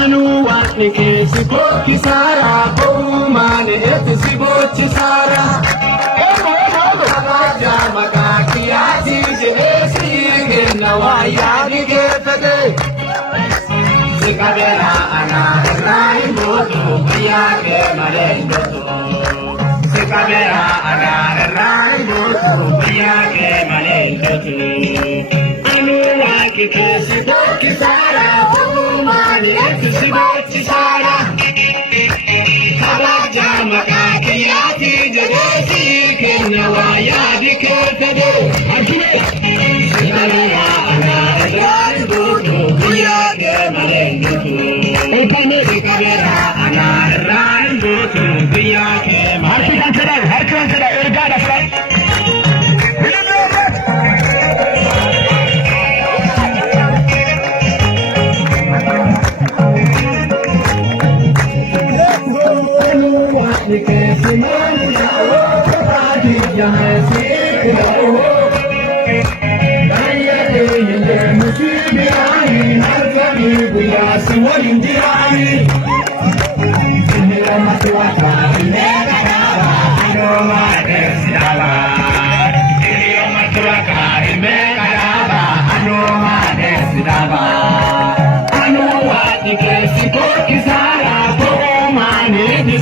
anu watni ke siboki sara ko mane et sibochi sara raja magaki ati jesi genawaya ni ke fade sikabera ana rai modu biya ke malendo sikabera ana rai modu biya ke malendo anu watni ke siboki sara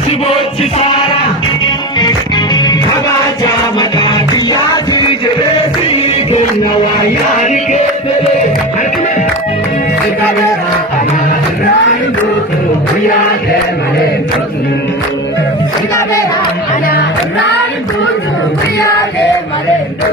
sibochi sara raja magaki ati jesi genawaya ni ke fade sikabera ana rai modu biya ke malendo sikabera ana rai modu biya ke malendo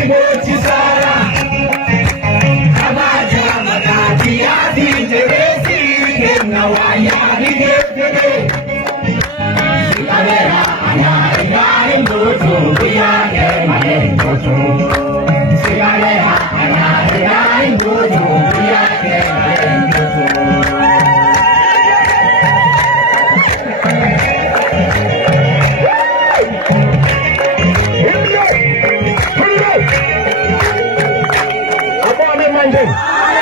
Hallelujah.